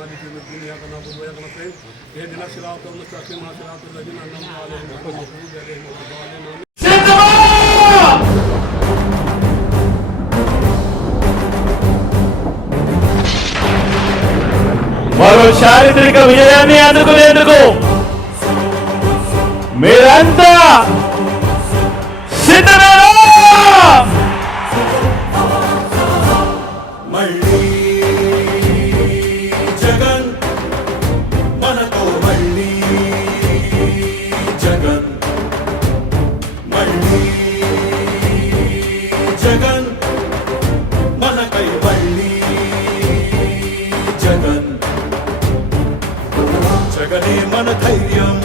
مالك يوم الدين إياك نعبد وإياك نستعين اهدنا الصراط المستقيم صراط الذين أنعمت عليهم غير المغضوب عليهم ولا الضالين. మరో చారిత్రక విజయాన్ని అందుకునేందుకు మీరంతా సిద్ధమేనా? మళ్ళీ జగన్ మనతో, మళ్ళీ జగన్, మళ్ళీ జగన్ మనకై, మళ్ళీ జగన్. జగనే మన ధైర్యం,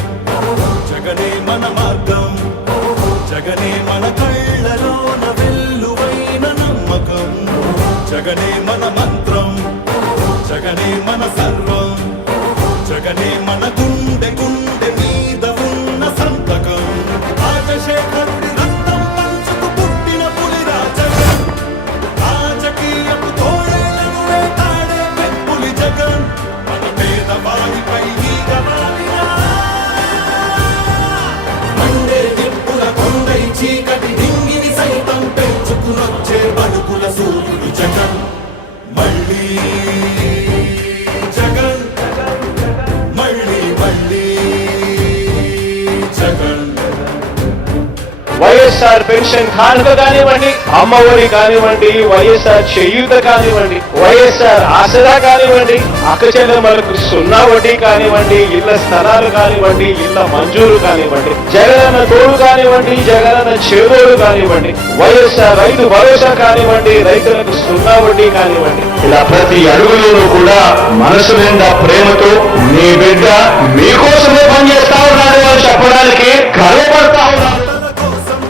జగనే మన మార్గం, జగనే మన కళ్ళలోన వెల్లువైన నమ్మకం, జగనే మన మంత్రం, జగనే మన సర్వం, జగనే మన గుండె గుండె మీద ఉన్న సంతకం. రాజశేఖరుడి రక్తం పంచుకు పుట్టిన పులిరా జగన్, రాజకీయపు తోడేలను వేటాడే పెప్పులి జగన్, మన పేదవాడిపై ఈగ వాలిన మండే నిప్పుల కొండై చీకటి డింగిని సైతం పెంచుకునొచ్చే బడుకుల సూర్యుడు జగన్. మళ్ళీ జగన్, మళ్ళీ మళ్ళీ జగన్. వైఎస్ఆర్ పెన్షన్ కానుక కానివ్వండి, అమ్మఒడి కానివ్వండి, వైఎస్ఆర్ చేయూత కానివ్వండి, వైఎస్ఆర్ ఆసరా కానివ్వండి, అక్కచెల్లెమ్మలకు 0 వడ్డీ కానివ్వండి, ఇళ్ల స్థలాలు కానివ్వండి, ఇళ్ల మంజూరు కానివ్వండి, జగనన్న తోడు కానివ్వండి, జగనన్న చేదోడు కానివ్వండి, వైఎస్ఆర్ రైతు భరోసా కానివ్వండి, రైతులకు 0 వడ్డీ కానివ్వండి, ఇలా ప్రతి అడుగులోనూ కూడా మనసు నిండా ప్రేమతో మీ బిడ్డ మీకోసమే పనిచేస్తా ఉన్నాడు అని చెప్పడానికి గర్వపడతా ఉన్నాడు.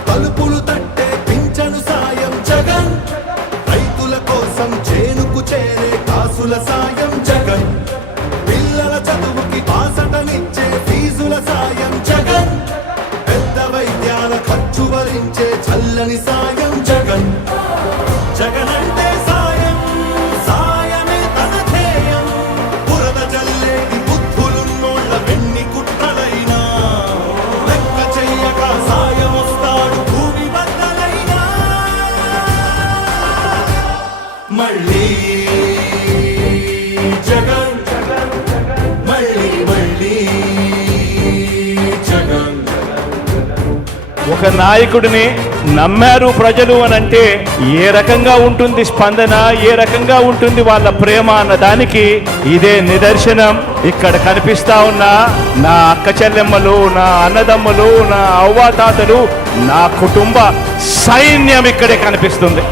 తలుపులు తట్టే పింఛను సాయం జగన్, రైతుల కోసం చేనుకు చేరే కాసుల సాయం జగన్, పిల్లల చదువుకి బాసటనిచ్చే ఫీజుల సాయం జగన్, పెద్ద వైద్యాల ఖర్చు భరించే చల్లని సాయం జగన్. జగన్ అంటే సాయం, సాయమే తన ధ్యేయం, బురద జల్లేటి బుద్ధులున్నోళ్ళ వెన్ని కుట్రలైనా లెక్క చెయ్యక సాయం వస్తాడు భూమి బద్దలైనా. మళ్ళీ జగన్, మళ్ళీ మళ్ళీ జగన్. ఒక నాయకుడిని నమ్మారు ప్రజలు అనంటే ఏ రకంగా ఉంటుంది స్పందన, ఏ రకంగా ఉంటుంది వాళ్ళ ప్రేమ అన్న దానికి ఇదే నిదర్శనం. ఇక్కడ కనిపిస్తా ఉన్న నా అక్క చెల్లెమ్మలు, నా అన్నదమ్ములు, నా అవ్వాతాతలు, నా కుటుంబ సైన్యం ఇక్కడే కనిపిస్తుంది.